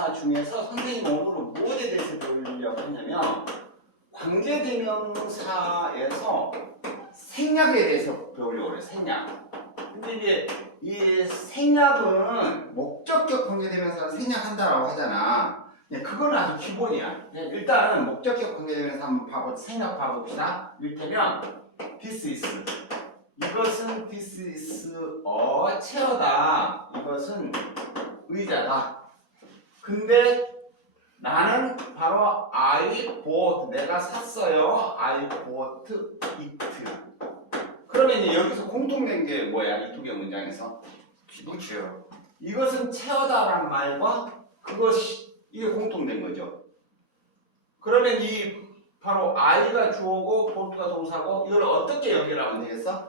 관계대명사 중에서 선생님 오늘은 무엇에 대해서 배우려고 했냐면 관계대명사에서 생략에 대해서 배우려고 그래요. 생략. 근데 이제 이 생략은 목적격 관계대명사를 생략한다라고 하잖아. 그건 아주 기본이야. 일단은 목적격 관계대명사 한번 생략 봐봅시다. 이를테면 this is, 이것은 this is 체어다. 이것은 의자다. 근데 나는 바로 I bought, 내가 샀어요. I bought it. 그러면 이제 여기서 공통된 게 뭐야? 이 두 개 문장에서 기부지요. 이것은 체어다란 말과 그것이 이게 공통된 거죠. 그러면 이 바로 I가 주어고 bought가 동사고 이걸 어떻게 연결하면 되겠어?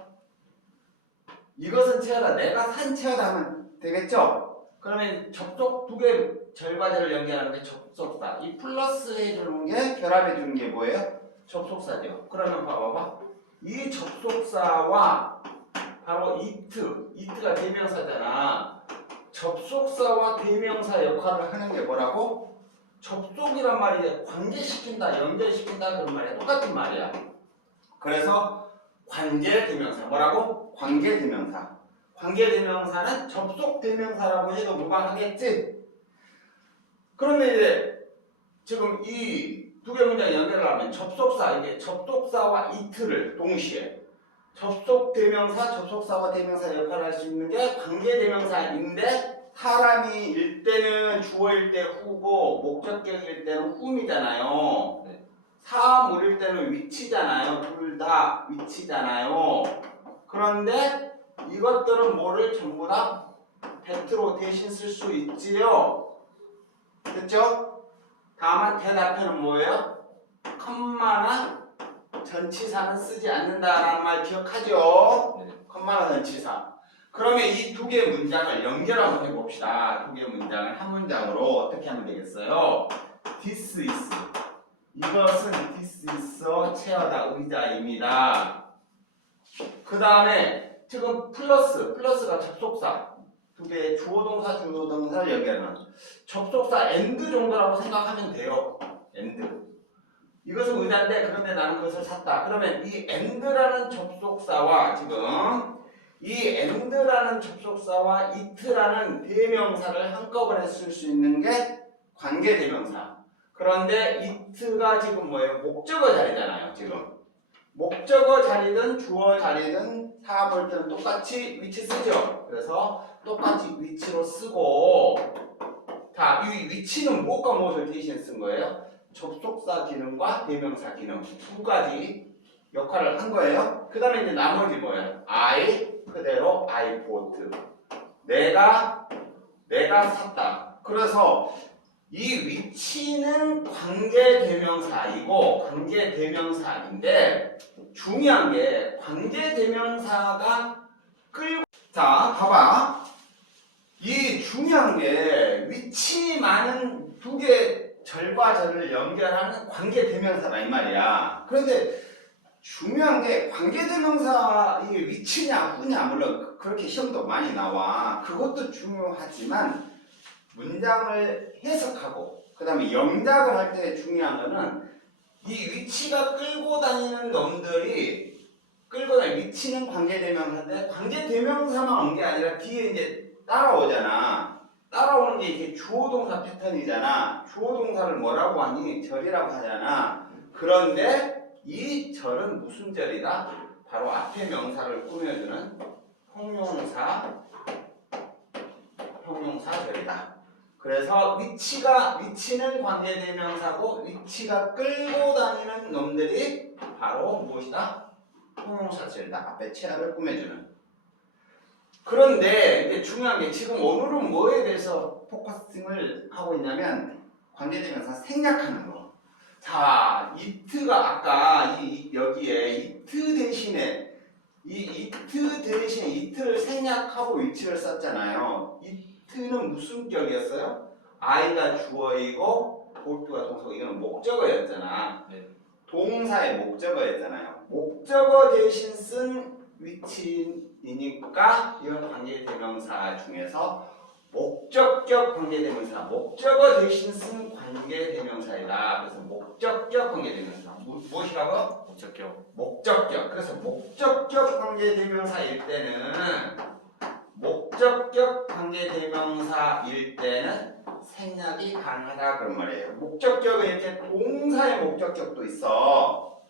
이것은 체어다, 내가 산 체어다 하면 되겠죠? 그러면 접속 두 개 절과제를 연결하는 게 접속사. 이 플러스 해주는 게 결합해 주는 게 뭐예요? 접속사죠. 그러면 봐봐. 이 접속사와 바로 it가 대명사잖아. 접속사와 대명사 역할을 하는 게 뭐라고? 접속이란 말이 관계시킨다, 연결시킨다 그런 말이야. 똑같은 말이야. 그래서 관계대명사. 뭐라고? 관계대명사. 관계대명사는 접속대명사라고 해도 무방하겠지? 그런데 이제 지금 이 두 개 문장 연결을 하면 접속사, 이게 접속사와 it를 동시에 접속대명사, 접속사와 대명사 역할을 할 수 있는 게 관계대명사인데 사람이 때는 주어일 때 후고 목적격일 때는 whom이잖아요. 사물일 때는 위치잖아요. 둘 다 위치잖아요. 그런데 이것들은 뭐를 전부 다 배트로 대신 쓸 수 있지요. 됐죠? 다만 대답표는 뭐예요? 컴마나 전치사는 쓰지 않는다라는 말 기억하죠? 컴마나 전치사. 그러면 이 두 개의 문장을 연결 한번 해봅시다. 두 개의 문장을 한 문장으로 어떻게 하면 되겠어요? This is, 이것은 this is 체어다, 의자입니다. 그 다음에 지금 플러스가 접속사, 두 개의 주어동사, 주어동사를 연결하는 접속사 and 정도라고 생각하면 돼요. and. 이것은 의자인데 그런데 나는 그것을 샀다. 그러면 이 and라는 접속사와 지금 이 and라는 접속사와 it라는 대명사를 한꺼번에 쓸 수 있는 게 관계대명사. 그런데 it가 지금 뭐예요? 목적어 자리잖아요. 지금 목적어 자리든 주어 자리든 사물 때는 똑같이 위치 쓰죠. 그래서 똑같이 위치로 쓰고, 자, 이 위치는 무엇과 무엇을 대신 쓴 거예요? 접속사 기능과 대명사 기능 두 가지 역할을 한 거예요. 그 다음에 이제 나머지 뭐예요? I 그대로 I bought, 내가 샀다. 그래서 이 위치는 관계대명사이고 관계대명사인데 중요한 게 관계대명사가 끌고, 자 봐봐, 이 중요한 게 위치만은 두 개 절과 절을 연결하는 관계대명사다 이 말이야. 그런데 중요한 게 관계대명사 이게 위치냐 후냐, 물론 그렇게 시험도 많이 나와. 그것도 중요하지만 문장을 해석하고 그 다음에 영작을 할 때 중요한 거는 이 위치가 끌고 다니는 놈들이 위치는 관계대명사인데 관계대명사만 온 게 아니라 뒤에 이제 따라오잖아. 따라오는 게 이게 주어동사 패턴이잖아. 주어동사를 뭐라고 하니? 절이라고 하잖아. 그런데 이 절은 무슨 절이다? 바로 앞에 명사를 꾸며주는 형용사절이다. 그래서 위치는 관계대명사고 위치가 끌고 다니는 놈들이 바로 무엇이다? 형용사절이다. 앞에 체어를 꾸며주는. 그런데 이게 중요한 게 지금 오늘은 뭐에 대해서 포커싱을 하고 있냐면 관계대명사 생략하는 거. 자, it가 아까 여기에 it 대신에 it를 생략하고 위치를 썼잖아요. it는 무슨 격이었어요? I가 주어이고 bought가 동사고 이거는 목적어였잖아. 네. 동사의 목적어였잖아요. 목적어 대신 쓴 위치이니까 이건 관계대명사 중에서 목적격 관계대명사. 목적어 대신 쓴 관계대명사이다. 그래서 목적격 관계대명사. 무엇이라고? 목적격. 목적격. 그래서 목적격 관계대명사일 때는 목적격 관계대명사일 때는 생략이 가능하다 그런 말이에요. 목적격은 이렇게 동사의 목적격도 있어.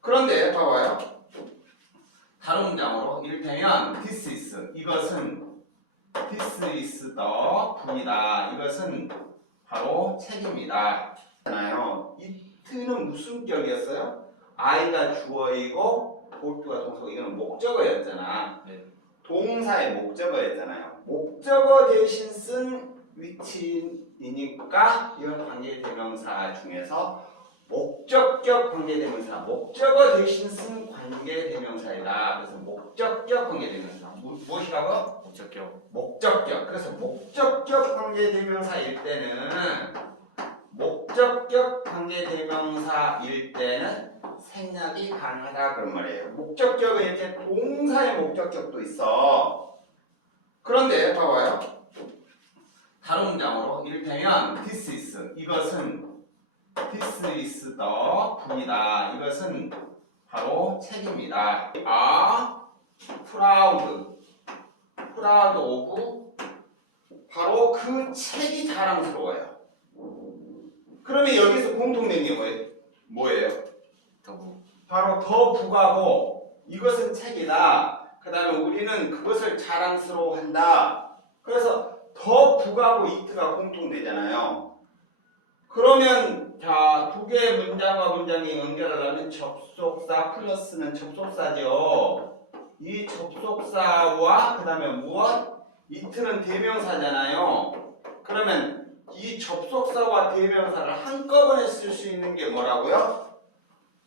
그런데 봐봐요. 다른 문장으로 이를테면 this is 이것은 this is the book이다. 이것은 바로 책입니다. 잖아요. it는 무슨 격이었어요? I가 주어이고 볼트가 동사고 이거는 목적어였잖아. 네. 동사의 목적어였잖아요. 목적어 대신 쓴 위치이니까 이런 관계대명사 중에서 목적격 관계대명사, 목적어 대신 쓴 관계대명사이다. 그래서 목적격 관계대명사. 무엇이라고? 목적격. 목적격. 그래서 목적격 관계대명사일 때는 목적격 관계대명사일 때는 생략이 가능하다 그런 말이에요. 목적격은 이렇게 동사의 목적격도 있어. 그런데 봐봐요. 다른 문장으로 이를테면 this is 이것은 this is the book이다. 이것은 바로 책입니다. proud of 바로 그 책이 자랑스러워요. 그러면 여기서 공통된 게 뭐예요? 더부. 바로 더 부가고 이것은 책이다. 그 다음에 우리는 그것을 자랑스러워한다. 그래서 더 부가고 it가 공통되잖아요. 그러면 자, 두 개의 문장과 문장이 연결하려면 접속사 플러스는 접속사죠. 이 접속사와 그 다음에 무엇? it는 대명사잖아요. 그러면 이 접속사와 대명사를 한꺼번에 쓸 수 있는 게 뭐라고요?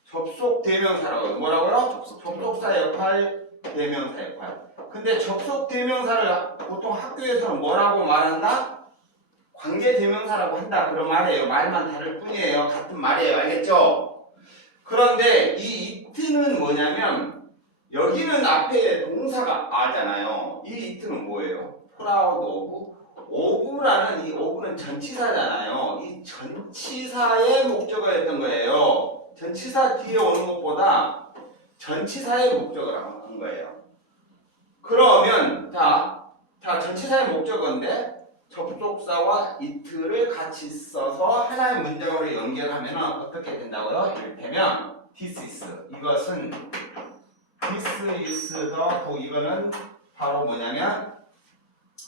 접속 대명사라고요. 뭐라고요? 접속사 역할, 대명사 역할. 근데 접속 대명사를 보통 학교에서는 뭐라고 말한다? 관계 대명사라고 한다. 그런 말이에요. 말만 다를 뿐이에요. 같은 말이에요. 알겠죠? 그런데 이 it는 뭐냐면 여기는 앞에 동사가 아잖아요. 이 it는 뭐예요? proud of라는 이 of는 전치사잖아요. 이 전치사의 목적어였던 거예요. 전치사 뒤에 오는 것보다 전치사의 목적어라고 한 거예요. 그러면 자 전치사의 목적어인데 접속사와 it를 같이 써서 하나의 문장으로 연결하면 어떻게 된다고요? 이를테면 this is 이것은 this is the book 이거는 바로 뭐냐면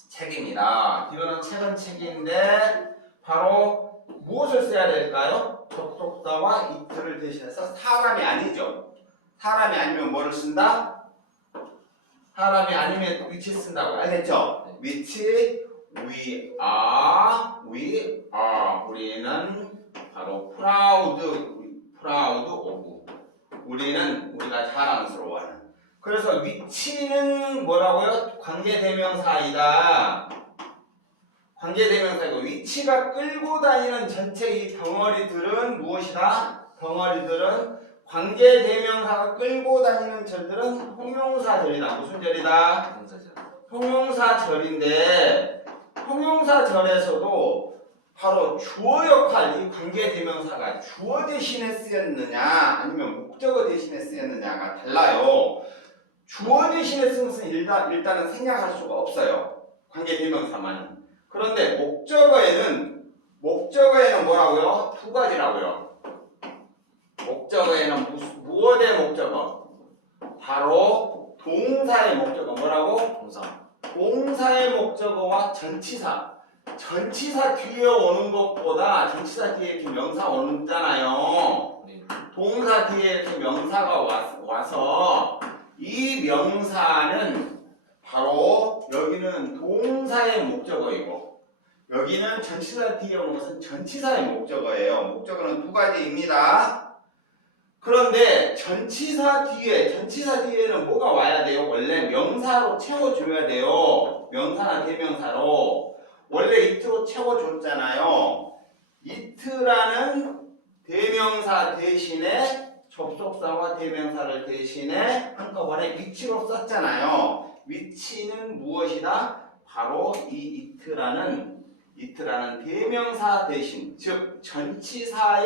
책입니다. 이거는 책인데 바로 무엇을 써야 될까요? 접속사와 it를 대신해서 사람이 아니죠. 사람이 아니면 뭐를 쓴다? 사람이 아니면 which 쓴다고 알겠죠? which we are 우리는 바로 proud of 우리는 우리가 자랑스러워하는. 그래서 which는 뭐라고요? 관계대명사이다. 관계대명사이고 which가 끌고 다니는 전체 이 덩어리들은 무엇이다? 덩어리들은 관계대명사가 끌고 다니는 절들은 형용사절이다. 무슨 절이다? 동사절. 형용사절인데 형용사절에서도 바로 주어 역할 이 관계대명사가 주어 대신에 쓰였느냐 아니면 목적어 대신에 쓰였느냐가 달라요. 주어 대신에 쓴 것은 일단은 생략할 수가 없어요. 관계대명사만. 그런데 목적어에는 뭐라고요? 두 가지라고요. 목적어에는 무엇의 목적어? 바로 동사의 목적어. 뭐라고? 동사. 동사의 목적어와 전치사. 전치사 뒤에 오는 것보다 전치사 뒤에 이렇게 명사 오잖아요. 네. 동사 뒤에 이렇게 명사가 와서 이 명사는 바로 여기는 동사의 목적어이고 여기는 전치사 뒤에 오는 것은 전치사의 목적어예요. 목적어는 두 가지입니다. 그런데 전치사 뒤에는 뭐가 와야 돼요? 원래 명사로 채워줘야 돼요. 명사나 대명사로. 원래 it로 채워줬잖아요. it라는 대명사 대신에 접속사와 대명사를 대신에 한꺼번에 위치로 썼잖아요. 위치는 무엇이다? 바로 이 이트라는 대명사 대신, 즉 전치사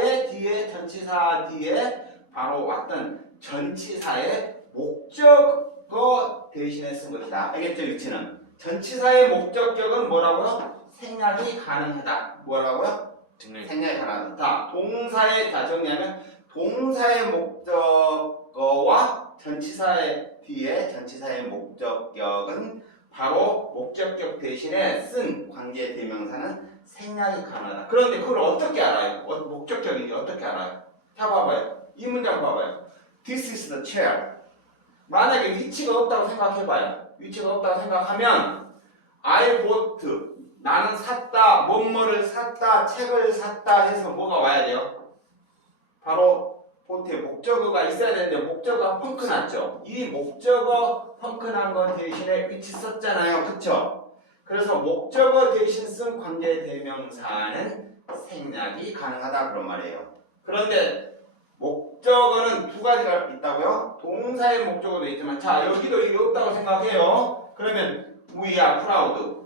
뒤에 바로 왔던 전치사의 목적어 대신에 쓴 것이다. 알겠죠? 위치는 전치사의 목적격은 뭐라고요? 생략이 가능하다. 뭐라고요? 생략이 가능하다. 동사의 정리하면 동사의 목적어와 전치사의 뒤에 전치사의 목적격은 바로 목적격 대신에 쓴 관계 대명사는 생략이 가능하다. 그런데 그걸 어떻게 알아요? 목적격인지 어떻게 알아요? 자 봐봐요. 이 문장 봐봐요. This is the chair. 만약에 위치가 없다고 생각해봐요. 위치가 없다고 생각하면 I bought, 나는 샀다, 뭐뭐를 샀다, 책을 샀다 해서 뭐가 와야 돼요? 바로 보트에 목적어가 있어야 되는데 목적어가 펑크 났죠. 이 목적어 펑크 난 거 대신에 위치 썼잖아요. 그쵸? 그래서 목적어 대신 쓴 관계 대명사는 생략이 가능하다 그런 말이에요. 그런데 목적어는 두 가지가 있다고요? 동사의 목적어도 있지만 자 여기도 이게 없다고 생각해요. 그러면 we are proud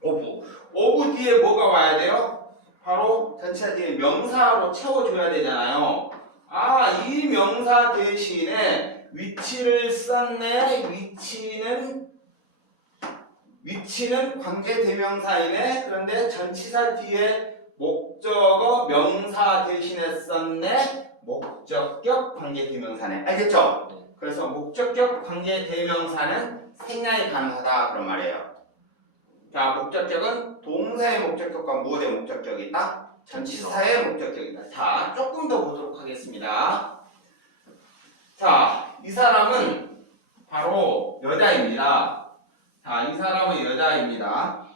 of 뒤에 뭐가 와야 돼요? 바로 전치사 뒤에 명사로 채워줘야 되잖아요. 아, 이 명사 대신에 위치를 썼네. 위치는 관계 대명사이네. 그런데 전치사 뒤에 목적어 명사 대신에 썼네. 목적격 관계 대명사네. 알겠죠? 그래서 목적격 관계 대명사는 생략이 가능하다 그런 말이에요. 자, 목적격은 동사의 목적격과 무엇의 목적격이 있다? 전치사의 목적격이다. 자, 조금 더 보도록 하겠습니다. 자, 이 사람은 바로 여자입니다. 자, 이 사람은 여자입니다.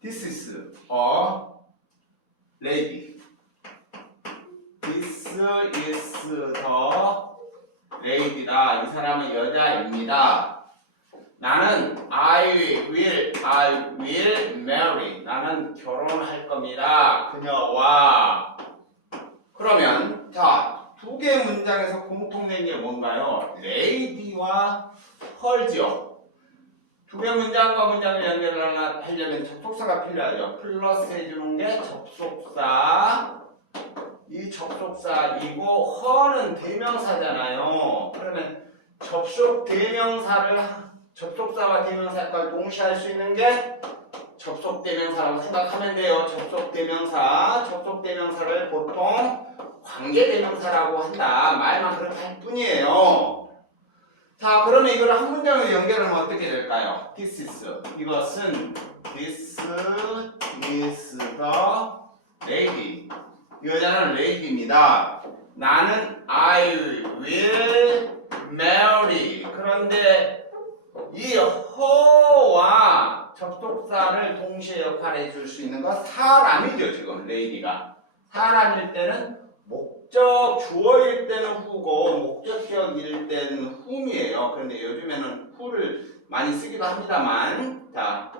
This is a lady. This is the lady다. 이 사람은 여자입니다. 나는 I will marry. 나는 결혼할 겁니다. 그녀와. 그러면 자, 두 개의 문장에서 공통된 게 뭔가요? lady와 her죠. 두 개의 문장과 문장을 연결하려면 접속사가 필요하죠. 플러스 해주는 게 접속사. 이 접속사이고 her는 대명사잖아요. 그러면 접속사와 대명사를 동시에 할 수 있는 게 접속대명사라고 생각하면 돼요. 접속대명사를 보통 관계대명사라고 한다. 말만 그렇게 할 뿐이에요. 자, 그러면 이걸 한 문장으로 연결하면 어떻게 될까요? This is, 이것은 This is the lady. 이 여자는 lady입니다. 나는 I will marry. 그런데 이 her와 접속사를 동시에 역할해 줄 수 있는 건 사람이죠. 지금 lady가 사람일 때는 목적 주어일 때는 who고 목적격일 때는 whom이에요. 그런데 요즘에는 who를 많이 쓰기도 합니다만 자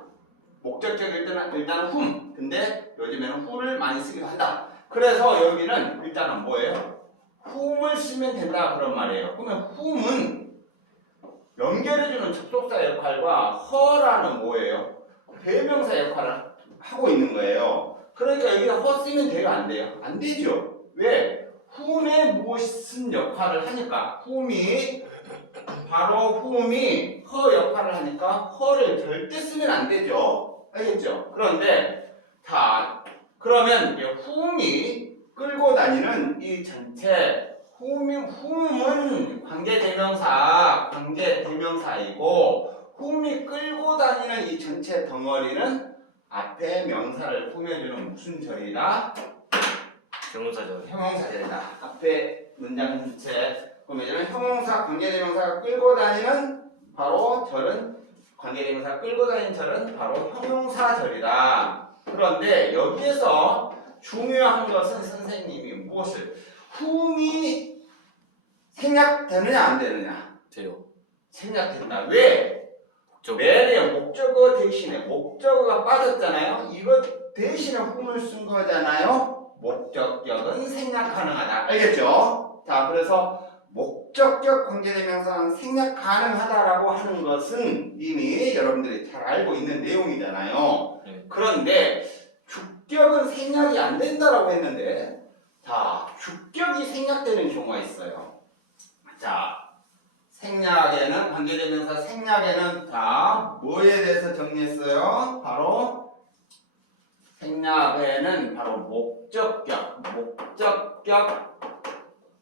목적격일 때는 일단은 whom. 근데 요즘에는 who를 많이 쓰기도 한다. 그래서 여기는 일단은 뭐예요? whom을 쓰면 된다 그런 말이에요. 그러면 whom은 연결해주는 접속사 역할과 her라는 뭐예요? 대명사 역할을 하고 있는 거예요. 그러니까 여기다 her 쓰면 돼요? 안 돼요? 안 되죠. 왜? whom의 무슨 역할을 하니까 whom이 her 역할을 하니까 her를 절대 쓰면 안 되죠. 알겠죠? 그런데 자 그러면 whom이 끌고 다니는 이 전체 whom은 관계대명사이고 whom이 끌고 다니는 이 전체 덩어리는 앞에 명사를 꾸며주는 무슨 절이다? 형용사절이다. 앞에 문장 전체 꾸며주는 형용사 관계대명사가 끌고 다니는 바로 절은 관계대명사가 끌고 다니는 절은 바로 형용사절이다. 그런데 여기에서 중요한 것은 선생님이 무엇을 whom이 생략되느냐 안 되느냐? 돼요. 생략된다. 왜? 매의 목적어 대신에 목적어가 빠졌잖아요. 이것 대신에 whom을 쓴 거잖아요. 목적격은 생략 가능하다. 알겠죠? 자, 그래서 목적격 관계대명사는 생략 가능하다라고 하는 것은 이미 여러분들이 잘 알고 있는 내용이잖아요. 그런데 주격은 생략이 안 된다라고 했는데, 자, 주격이 생략되는 경우가 있어요. 자, 생략에는 관계대명사 생략에는 자, 뭐에 대해서 정리했어요? 바로 생략에는 바로 목적격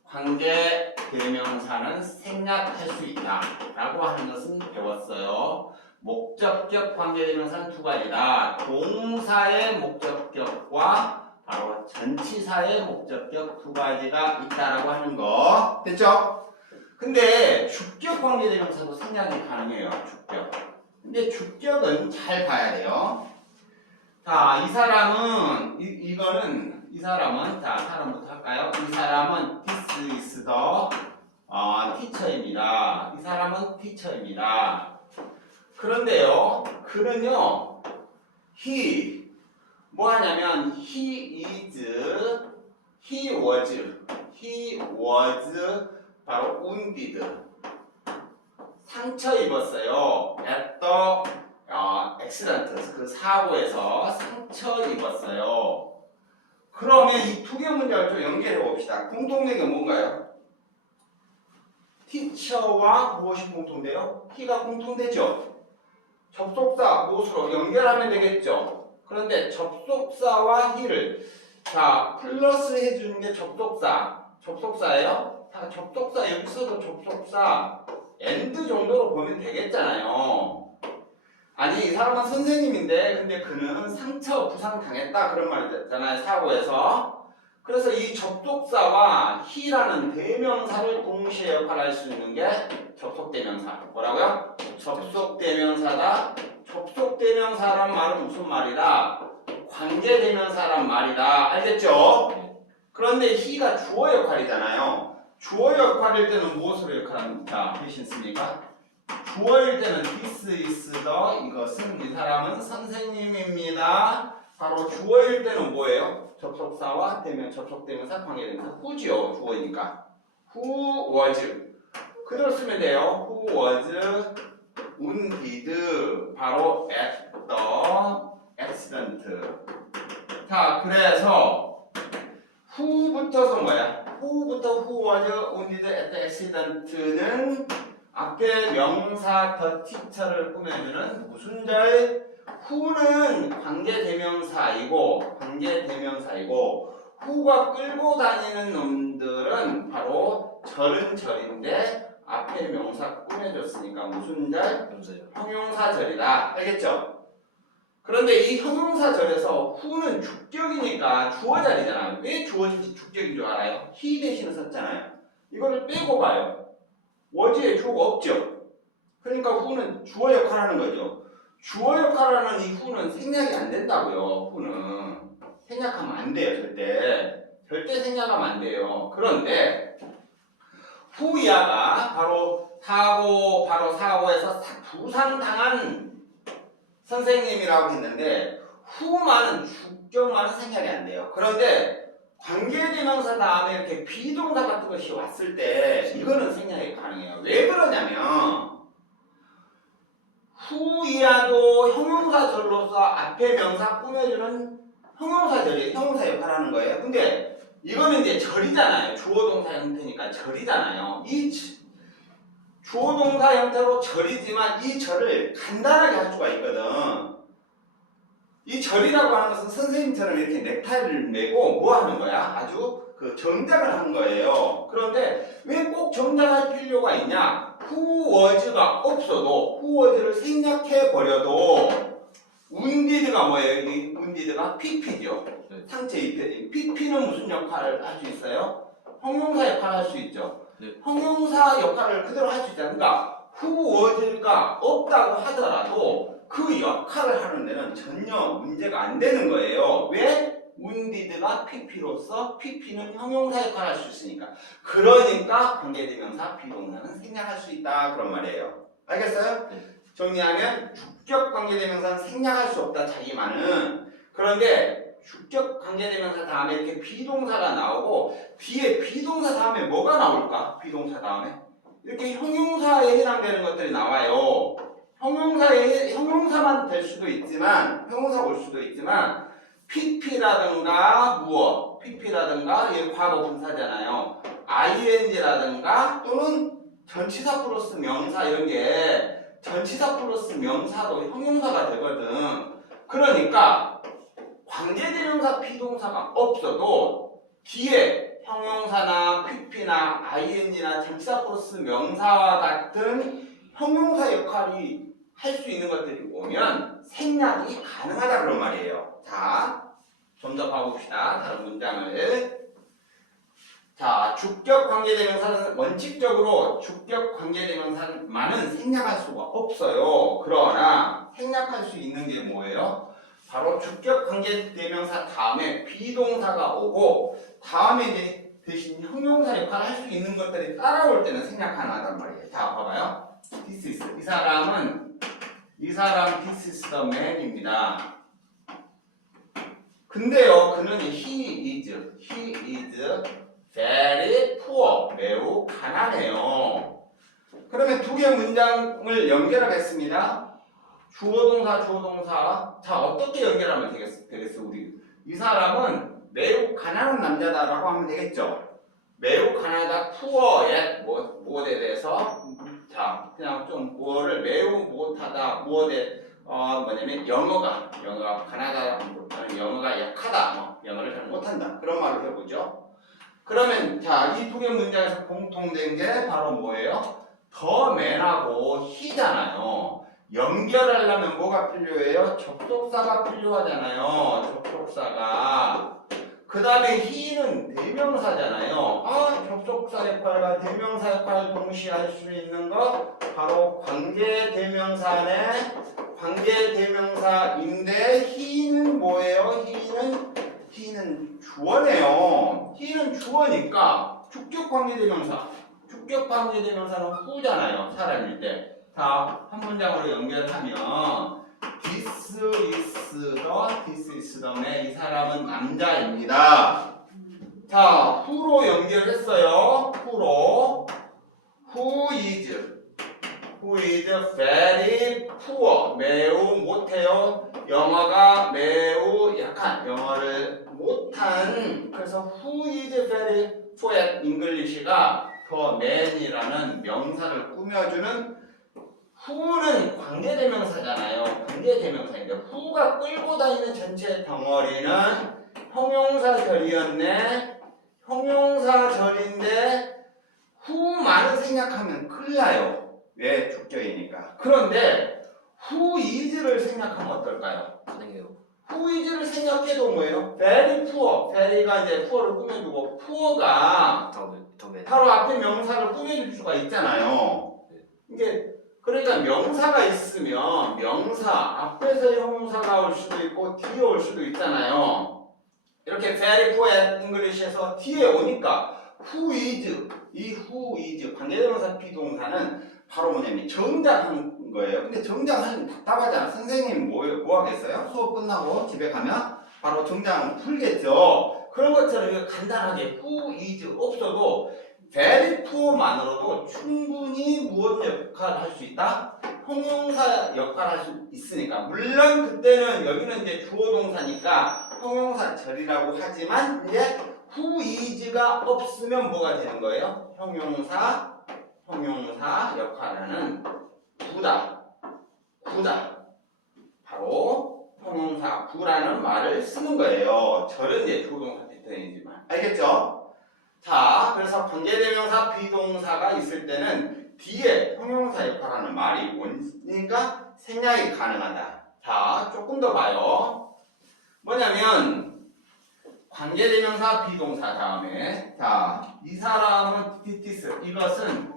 관계대명사는 생략할 수 있다 라고 하는 것은 배웠어요. 목적격 관계대명사는 두 가지다. 동사의 목적격과 바로 전치사의 목적격 두 가지가 있다라고 하는 거 됐죠? 근데 주격 관계대명사도 생략이 가능해요. 주격. 근데 주격은 잘 봐야 돼요. 자, 이 사람은 이 사람은 자, 사람부터 할까요? 이 사람은 this is the teacher입니다. 이 사람은 teacher입니다. 그런데요, 그는요, he 뭐 하냐면 he was 바로 wounded 상처 입었어요. at the accident 그 사고에서 상처 입었어요. 그러면 이 두 개 문장을 좀 연결해 봅시다. 공통된 게 뭔가요? teacher와 무엇이 공통돼요? he가 공통되죠. 접속사 무엇으로 연결하면 되겠죠. 그런데 접속사와 he를 자 플러스 해주는 게 접속사예요. 자, 접속사 여기서도 접속사 and 정도로 보면 되겠잖아요. 아니 이 사람은 선생님인데 근데 그는 상처 부상 당했다 그런 말이잖아요. 사고에서. 그래서 이 접속사와 he라는 대명사를 동시에 역할할 수 있는 게 접속대명사. 뭐라고요? 접속대명사다. 접속대명사란 말은 무슨 말이다? 관계대명사란 말이다. 알겠죠? 그런데 he가 주어 역할이잖아요. 주어 역할일 때는 무엇으로 역할합니까? 대신 씁니까? 주어일 때는 this is the 이것은 이 사람은 선생님입니다. 바로 주어일 때는 뭐예요? 접속사와 접속대명사 관계대명사 who지요. 주어니까 who was 그대로 쓰면 돼요. who was wounded 바로 at the accident. 자 그래서 who부터서 뭐야? who부터 who was wounded at the accident는 앞에 명사 the teacher를 꾸며주는 무슨 절? who는 관계대명사이고 who가 끌고 다니는 놈들은 바로 절인데 앞에 명사 꾸며줬으니까 무슨 절? 형용사절이다. 알겠죠? 그런데 이 형용사절에서 who는 주격이니까 주어자리잖아요. 왜 주격인 줄 알아요? he 대신에 썼잖아요. 이거를 빼고 봐요. was에 주어가 없죠. 그러니까 who는 주어 역할을 하는 거죠. 주어 역할을 하는 이 who는 생략이 안 된다고요. who는 생략하면 안 돼요. 절대 생략하면 안 돼요. 그런데 who야가 바로 사고에서 부상당한 선생님이라고 했는데 who만은 주격만은 생략이 안 돼요. 그런데 관계대명사 다음에 이렇게 비동사 같은 것이 왔을 때 이거는 생략이 가능해요. 왜 그러냐면 who이라도 형용사절로서 앞에 명사 꾸며주는 형용사절이에요. 형용사 역할을 하는 거예요. 근데 이거는 이제 절이잖아요. 주어동사 형태니까 절이잖아요. 이 주어동사 형태로 절이지만 이 절을 간단하게 할 수가 있거든. 이 절이라고 하는 것은 선생님처럼 이렇게 넥타이를 메고 뭐 하는 거야? 아주 그 정장을 하는 거예요. 그런데 왜 꼭 정장할 필요가 있냐? who was가 없어도 who was를 생략해 버려도 wounded가 뭐예요? 이 wounded가 pp죠. 상체 입혀진 pp는 무슨 역할을 할 수 있어요? 형용사 역할을 할 수 있죠. 형용사 역할을 그대로 할 수 있다. 그러니까 who was가 없다고 하더라도 그 역할을 하는 데는 전혀 문제가 안 되는 거예요. 왜? wounded가 pp로서 pp는 형용사 역할을 할 수 있으니까. 그러니까 관계대명사 비동사는 생략할 수 있다 그런 말이에요. 알겠어요? 정리하면 주격 관계대명사는 생략할 수 없다 자기만은. 그런데 주격 관계대명사 다음에 이렇게 비동사가 나오고 뒤에 비동사 다음에 뭐가 나올까? 비동사 다음에 이렇게 형용사에 해당되는 것들이 나와요. 형용사만 될 수도 있지만 형용사 올 수도 있지만 pp라든가 무엇 pp라든가 얘 과거 분사잖아요. ing라든가 또는 전치사 플러스 명사 이런 게 전치사 플러스 명사도 형용사가 되거든. 그러니까 관계대명사 비동사가 없어도 뒤에 형용사나 pp나 ing나 전치사 플러스 명사와 같은 형용사 역할이 할 수 있는 것들이 오면 생략이 가능하다 그런 말이에요. 자, 좀 더 봐봅시다. 다른 문장을. 자, 주격 관계대명사는 원칙적으로 주격 관계대명사만은 생략할 수가 없어요. 그러나 생략할 수 있는 게 뭐예요? 바로 주격 관계대명사 다음에 비동사가 오고 다음에 이제 대신 형용사 역할을 할 수 있는 것들이 따라올 때는 생략 가능하단 말이에요. 자, 봐봐요. This is. 이 사람 this is the man입니다. 근데요, 그는 he is very poor. 매우 가난해요. 그러면 두 개의 문장을 연결하겠습니다. 주어동사. 자, 어떻게 연결하면 되겠어, 우리? 이 사람은 매우 가난한 남자다라고 하면 되겠죠. 매우 가난하다, poor at 무엇에 대해서? 자, 그냥 좀 무엇을 매우 못하다, 무엇에 뭐냐면 영어가 가난하다, 영어가 약하다, 영어를 잘 못한다 그런 말을 해보죠. 그러면 자, 이 두 개 문장에서 공통된 게 바로 뭐예요? the man하고 he잖아요. 연결하려면 뭐가 필요해요? 접속사가 필요하잖아요. 접속사가. 그 다음에 he는 대명사잖아요. 접속사 역할과 대명사 역할을 동시에 할 수 있는 것 바로 관계대명사네. 관계대명사인데 he는 뭐예요? he는 주어네요. he는 주어니까 주격 관계대명사는 who잖아요. 사람일 때. 자, 한 문장으로 연결하면 This is the man. 이 사람은 남자입니다. 자, who로 연결했어요. Who is very poor. 매우 못해요. 영어가 매우 약한. 영어를 못한. 그래서 who is very poor at English가 the man이라는 명사를 꾸며주는 who는 관계대명사잖아요. 관계대명사인데 who가 끌고 다니는 전체 덩어리는 형용사절이었네. 형용사절인데 who만을 생각하면 큰일 나요. 왜? 주격이니까. 그런데 who is를 생각하면 어떨까요? 가능해요. who is를 생각해도 뭐예요? very poor. very가 이제 poor를 꾸며주고 poor가 더 바로 앞에 명사를 꾸며줄 수가 있잖아요. 이게 그러니까 명사가 있으면 명사 앞에서 형용사가 올 수도 있고 뒤에 올 수도 있잖아요. 이렇게 very poor at English에서 뒤에 오니까 who is, 이 who is 관계대명사 비동사는 바로 뭐냐면 정장한 거예요. 근데 정장하면 답답하잖아. 선생님 뭐 하겠어요? 수업 끝나고 집에 가면 바로 정장 풀겠죠. 그런 것처럼 이거 간단하게 who is 없어도 very poor만으로도 충분히 무엇 역할을 할 수 있다? 형용사 역할을 할 수 있으니까. 물론 그때는 여기는 이제 주어 동사니까 형용사절이라고 하지만 이제 who is가 없으면 뭐가 되는 거예요? 형용사 역할하는 구다. 바로 형용사 구라는 말을 쓰는 거예요. 절은 이제 주어 동사 패턴이지만. 알겠죠? 자, 그래서 관계대명사 비동사가 있을 때는 뒤에 형용사 역할하는 말이 오니까 생략이 가능하다. 자, 조금 더 봐요. 뭐냐면 관계대명사 비동사 다음에 자, 이 사람은 this, 이것은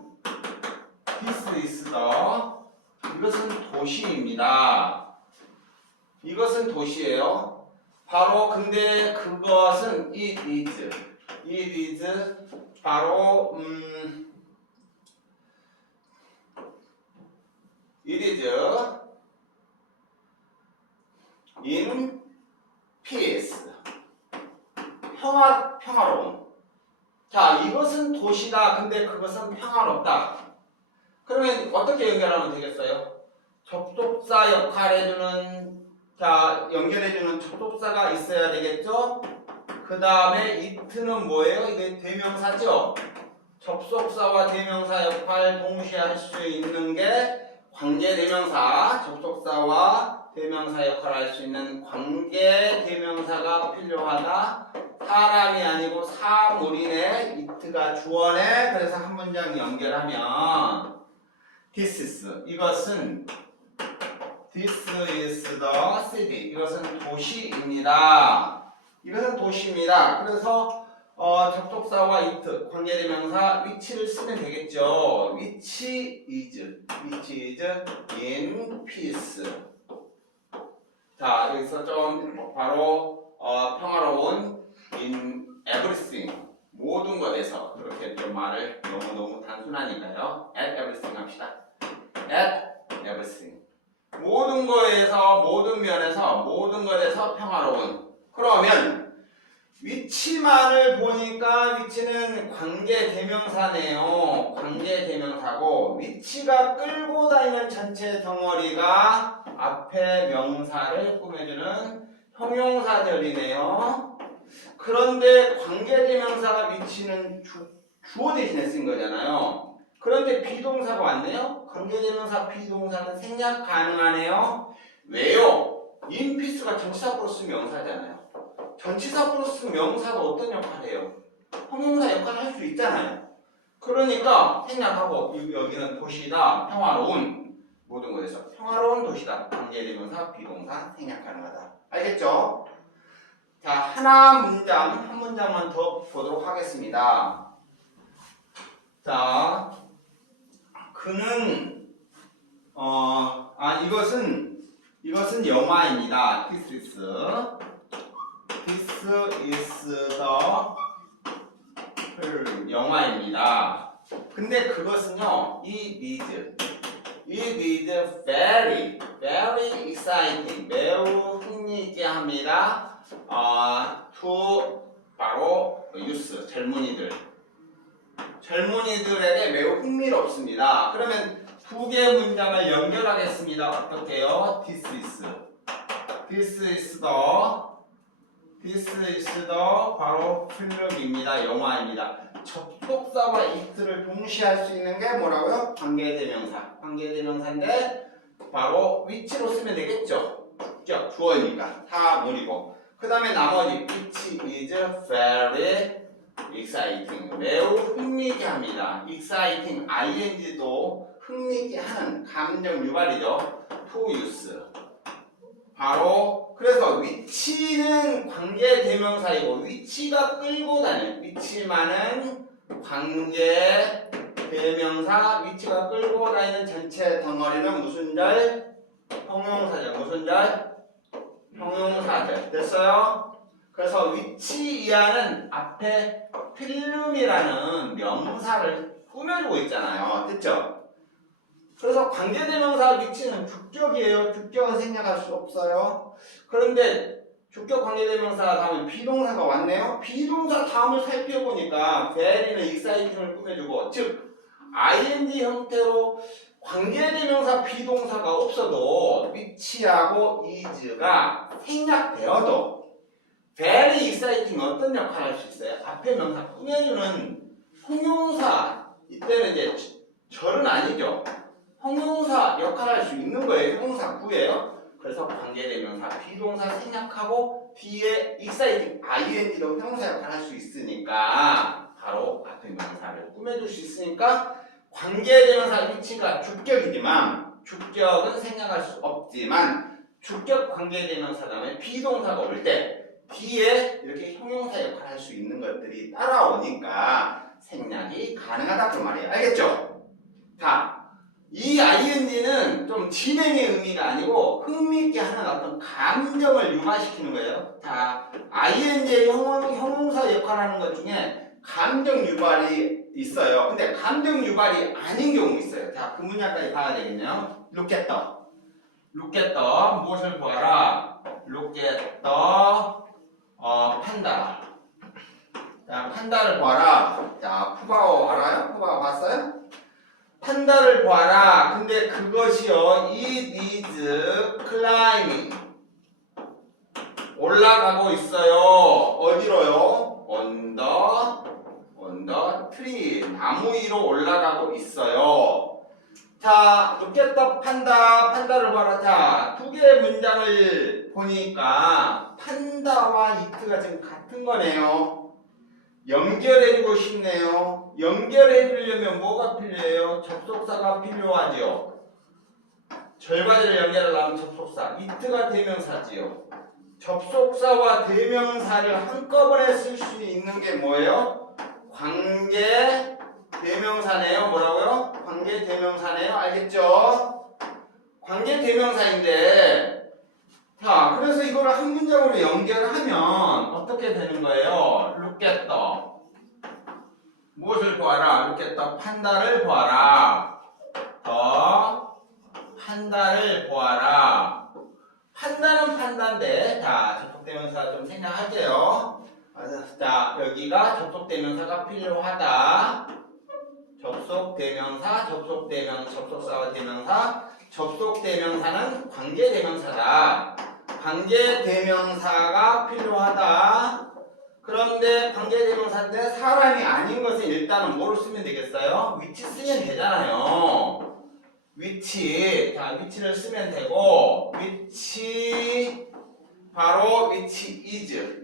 this is the, 이것은 도시입니다. 이것은 도시예요. 바로 근데 그것은 it is 바로 it is in peace. 평화로운. 자, 이것은 도시다. 근데 그것은 평화롭다. 그러면 어떻게 연결하면 되겠어요? 접속사 역할 해주는, 자, 연결해주는 접속사가 있어야 되겠죠? 그 다음에 it는 뭐예요? 이게 대명사죠? 접속사와 대명사 역할 동시에 할 수 있는 게 관계대명사, 접속사와 대명사 역할을 할 수 있는 관계대명사가 필요하다. 사람이 아니고 사물이네. it가 주어네. 그래서 한 문장 연결하면 this is, 이것은 this is the city, 이것은 도시입니다. 이것은 도시입니다. 그래서 접속사와 it, 관계대명사 위치를 쓰면 되겠죠. which is in peace. 자, 여기서 좀 바로 평화로운 in everything, 모든 것에서. 그렇게 좀 말을 너무 단순하니까요. at everything 합시다. at everything. 모든 거에서, 모든 면에서, 모든 것에서 평화로운. 그러면 위치만을 보니까 위치는 관계대명사네요. 관계대명사고, 위치가 끌고 다니는 전체 덩어리가 앞에 명사를 꾸며주는 형용사들이네요. 그런데 관계대명사가 위치는 주어 대신에 쓴 거잖아요. 그런데 비동사가 왔네요. 관계대명사 비동사는 생략 가능하네요. 왜요? 인피스가 전치사 플러스 명사잖아요. 전치사 플러스 명사가 어떤 역할을 해요? 형용사 역할을 할 수 있잖아요. 그러니까 생략하고, 여기는 도시다, 평화로운, 모든 것에서 평화로운 도시다. 관계대명사 비동사 생략 가능하다. 알겠죠? 자, 한 문장만 더 보도록 하겠습니다. 자, 그는 이것은 영화입니다. This is the film, 영화입니다. 근데 그것은요, it is very exciting, 매우 흥미있게 합니다. to 바로 youth, 젊은이들에게 매우 흥미롭습니다. 그러면 두 개의 문장을 연결하겠습니다. 어떻게요? This is the 바로 필름입니다. 영화입니다. 접속사와 it를 동시에 할 수 있는 게 뭐라고요? 관계대명사인데 바로 위치로 쓰면 되겠죠. 주격, 주어니까 사물이고. 그 다음에 나머지 which is very exciting, 매우 흥미있게 합니다. exciting, ing도 흥미있게 하는 감정 유발이죠. to use. 바로 그래서 위치는 관계대명사이고, 위치가 끌고 다니는, 위치만은 관계대명사, 위치가 끌고 다니는 전체 덩어리는 무슨 절? 형용사절. 무슨 절? 형용사절. 됐어요? 그래서 위치 이하는 앞에 필름이라는 명사를 꾸며주고 있잖아요. 됐죠? 그래서 관계대명사 위치는 주격이에요. 주격은 생략할 수 없어요. 그런데 주격 관계대명사 다음에 비동사가 왔네요. 비동사 다음을 살펴보니까 very는 exciting을 꾸며주고, 즉 ing 형태로 관계대명사 비동사가 없어도 위치하고 is가 생략되어도 very exciting 어떤 역할을 할 수 있어요? 앞에 명사 꾸며주는 형용사, 이때는 이제 절은 아니죠. 형용사 역할을 할 수 있는 거예요. 형용사 구예요. 그래서 관계대명사 비동사 생략하고 뒤에 exciting ing로 형용사 역할을 할 수 있으니까, 바로 앞에 명사를 꾸며줄 수 있으니까 관계대명사 위치가 주격이지만, 주격은 생략할 수 없지만, 주격 관계대명사 다음에 비동사가 올 때 뒤에 이렇게 형용사 역할을 할 수 있는 것들이 따라오니까 생략이 가능하다 그 말이에요. 알겠죠? 자, 이 ing는 좀 진행의 의미가 아니고 흥미있게 하는 어떤 감정을 유발시키는 거예요. 자, ing의 형용사 역할을 하는 것 중에 감정 유발이 있어요. 근데 감정 유발이 아닌 경우 있어요. 자, 그 문장까지 봐야 되겠네요. look at the, 무엇을 보아라? look at the, 판다. 자, 판다를 보아라. 자, 푸바오 알아요? 푸바오 봤어요? 판다를 보아라. 근데 그것이요, it is climbing. 올라가고 있어요. 어디로요? on the tree. 나무 위로 올라가고 있어요. 자, look at the panda. 판다를 봐라. 자, 두 개의 문장을 보니까 판다와 it가 지금 같은 거네요. 연결해주고 싶네요. 연결해주려면 뭐가 필요해요? 접속사가 필요하죠. 절과제를 연결하려면 접속사. it가 대명사지요. 접속사와 대명사를 한꺼번에 쓸 수 있는 게 뭐예요? 관계 대명사네요. 뭐라고요? 관계 대명사네요. 알겠죠? 관계 대명사인데, 자, 그래서 이거를 한 문장으로 연결하면 어떻게 되는 거예요? look at the. 무엇을 보아라? look at the 판다를 보아라. 더 판다를 보아라. 판다는 판다인데, 자, 접속대명사 좀 생략할게요. 자, 여기가 접속대명사가 필요하다. 접속대명사, 접속사와 대명사. 접속대명사는 관계대명사다. 관계대명사가 필요하다. 그런데 관계대명사인데 사람이 아닌 것은 일단은 뭐로 쓰면 되겠어요? 위치 쓰면 되잖아요. 위치, 자, 위치를 쓰면 되고, 위치, 바로 위치 is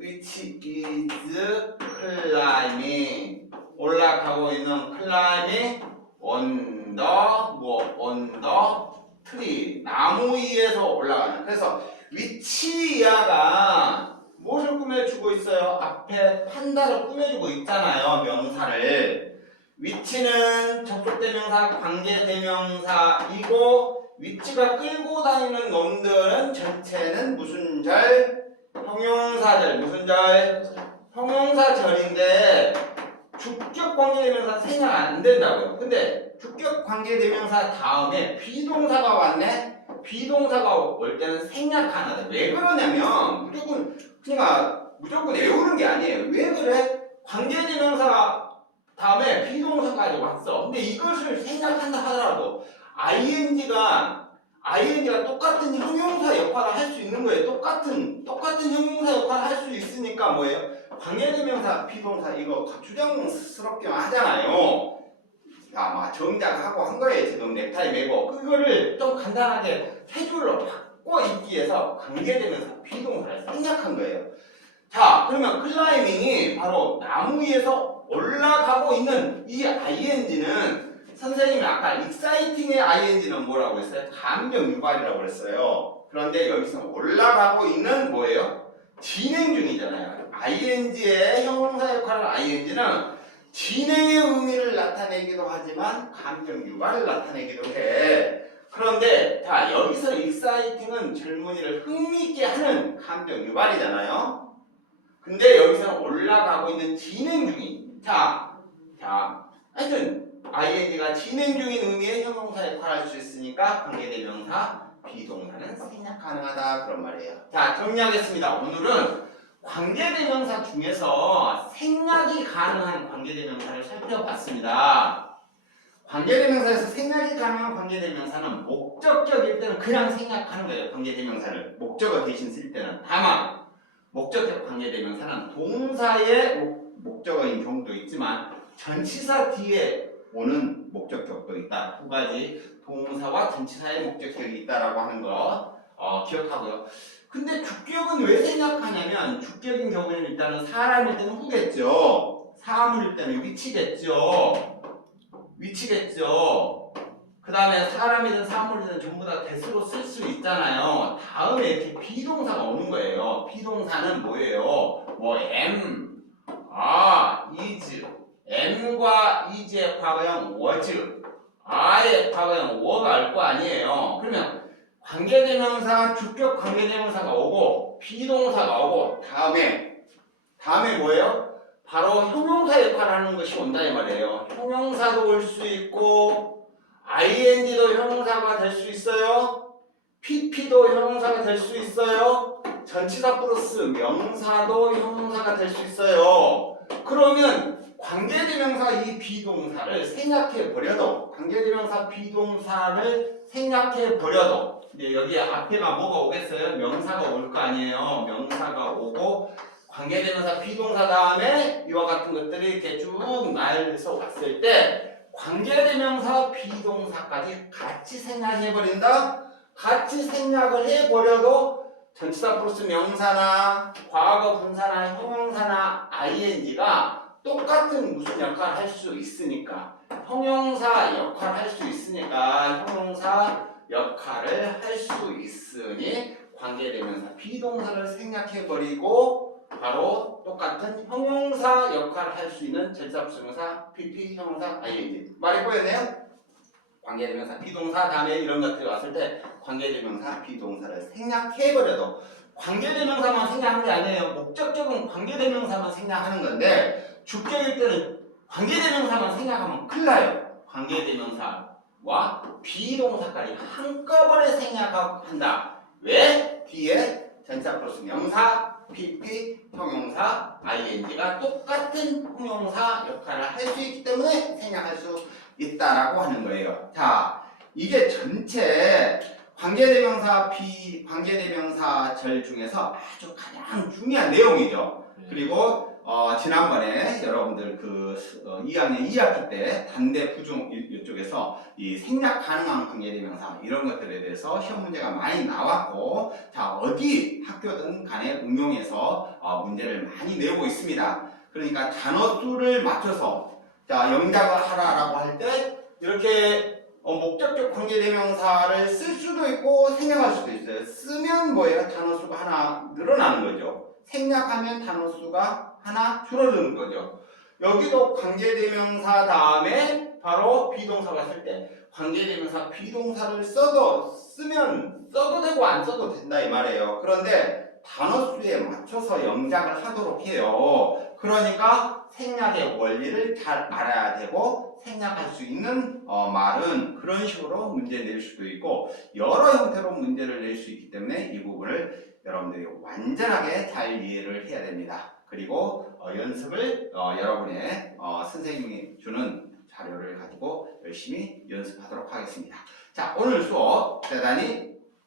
climbing. 올라가고 있는 climbing on the tree. 나무 위에서 올라가는. 그래서 위치야가 무엇을 꾸며주고 있어요? 앞에 판다를 꾸며주고 있잖아요. 명사를. 위치는 접속대명사, 관계대명사이고, 위치가 끌고 다니는 놈들은 전체는 무슨 절? 형용사절. 무슨 절? 형용사절인데 주격 관계대명사 생략 안 된다고요. 근데 주격 관계대명사 다음에 비동사가 왔네? 비동사가 올 때는 생략하나. 왜 그러냐면 무조건 외우는 게 아니에요. 왜 그래? 관계대명사 다음에 비동사가 왔어. 근데 이것을 생략한다 하더라도 ING가 똑같은 형용사 역할을 할 수 있는 거예요. 똑같은 형용사 역할을 할 수 있으니까 뭐예요? 관계대명사, 비동사 이거 가추장스럽게 하잖아요. 막 정작하고 한 거예요. 지금 넥타이 매고 그거를 좀 간단하게 세 줄로 바꿔 읽기 위해서 관계대명사, 비동사를 생략한 거예요. 자, 그러면 클라이밍이 바로 나무 위에서 올라가고 있는 이 ING는 선생님이 아까 exciting의 ING는 뭐라고 했어요? 감정 유발이라고 그랬어요. 그런데 여기서 올라가고 있는 뭐예요? 진행 중이잖아요. ING의 형용사 역할을 ING는 진행의 의미를 나타내기도 하지만 감정 유발을 나타내기도 해. 그런데 자, 여기서 exciting은 젊은이를 흥미있게 하는 감정 유발이잖아요. 근데 여기서는 올라가고 있는 진행 중인. 자, 하여튼 ING가 진행 중인 의미의 형용사 역할을 할 수 있으니까 관계대명사, 비동사는 생략 가능하다 그런 말이에요. 자, 정리하겠습니다. 오늘은 관계대명사 중에서 생략이 가능한 관계대명사를 살펴봤습니다. 관계대명사에서 생략이 가능한 관계대명사는 목적격일 때는 그냥 생략하는 거예요. 관계대명사를 목적어 대신 쓸 때는. 다만 목적격 관계대명사는 동사의 목적어인 경우도 있지만 전치사 뒤에 오는 목적격도 있다. 두 가지 동사와 전치사의 목적격이 있다라고 하는 거 기억하고요. 근데 주격은 왜 생략하냐면 주격인 경우에는 일단은 사람일 때는 후겠죠. 사물일 때는 위치겠죠. 그 다음에 사람이든 사물이든 전부 다 대수로 쓸 수 있잖아요. 다음에 이렇게 비동사가 오는 거예요. 비동사는 뭐예요? 뭐 am, is, am과 is의 과거형 was, are의 과거형 were가 알 거 아니에요. 그러면 관계대명사, 주격 관계대명사가 오고 비동사가 오고 다음에 뭐예요? 바로 형용사 역할을 하는 것이 온다 이 말이에요. 형용사도 올 수 있고 ING도 형용사가 될 수 있어요. PP도 형용사가 될 수 있어요. 전치사 플러스 명사도 형용사가 될 수 있어요. 그러면 관계대명사 이 비동사를 생략해 버려도 관계대명사 비동사를 생략해 버려도 이제 여기 앞에가 뭐가 오겠어요? 명사가 올 거 아니에요. 명사가 오고 관계대명사 비동사 다음에 이와 같은 것들이 이렇게 쭉 나열해서 왔을 때 관계대명사 비동사까지 같이 생략해 버린다. 같이 생략을 해 버려도 전치사 플러스 명사나 과거 분사나 형용사나 ing가 똑같은 무슨 역할을 할 수 있으니까 형용사 역할을 할 수 있으니까 형용사 역할을 할 수 있으니 관계대명사 비동사를 생략해버리고 바로 똑같은 형용사 역할을 할 수 있는 전치사 플러스 명사 PP 형용사 ing 말이 꼬였네요? 관계대명사 비동사 다음에 이런 것들이 왔을 때 관계대명사 비동사를 생략해버려도 관계대명사만 생략하는 게 아니에요. 목적격은 관계대명사만 생략하는 건데 주격일 때는 관계대명사만 생략하면 큰일 나요. 관계대명사와 비동사까지 한꺼번에 생략한다. 왜? 뒤에 전치사 플러스 명사, PP, 형용사, ing가 똑같은 형용사 역할을 할 수 있기 때문에 생략할 수 있다라고 하는 거예요. 자, 이게 전체 관계대명사 관계대명사절 중에서 아주 가장 중요한 내용이죠. 그리고 지난번에 여러분들 그 2학년 2학기 때 단대 부중 이쪽에서 이 생략 가능한 관계대명사 이런 것들에 대해서 시험 문제가 많이 나왔고 자 어디 학교든 간에 응용해서 문제를 많이 내고 있습니다. 그러니까 단어 수를 맞춰서 자 영작을 하라라고 할 때 이렇게 목적격 관계대명사를 쓸 수도 있고 생략할 수도 있어요. 쓰면 뭐예요? 단어 수가 하나 늘어나는 거죠. 생략하면 단어 수가 하나 줄어드는 거죠. 여기도 관계대명사 다음에 바로 비동사 왔을 때 관계대명사 비동사를 쓰면 써도 되고 안 써도 된다 이 말이에요. 그런데 단어 수에 맞춰서 영작을 하도록 해요. 그러니까 생략의 원리를 잘 알아야 되고 생략할 수 있는 말은 그런 식으로 문제 낼 수도 있고 여러 형태로 문제를 낼 수 있기 때문에 이 부분을 여러분들이 완전하게 잘 이해를 해야 됩니다. 그리고 연습을 여러분의 선생님이 주는 자료를 가지고 열심히 연습하도록 하겠습니다. 자, 오늘 수업 대단히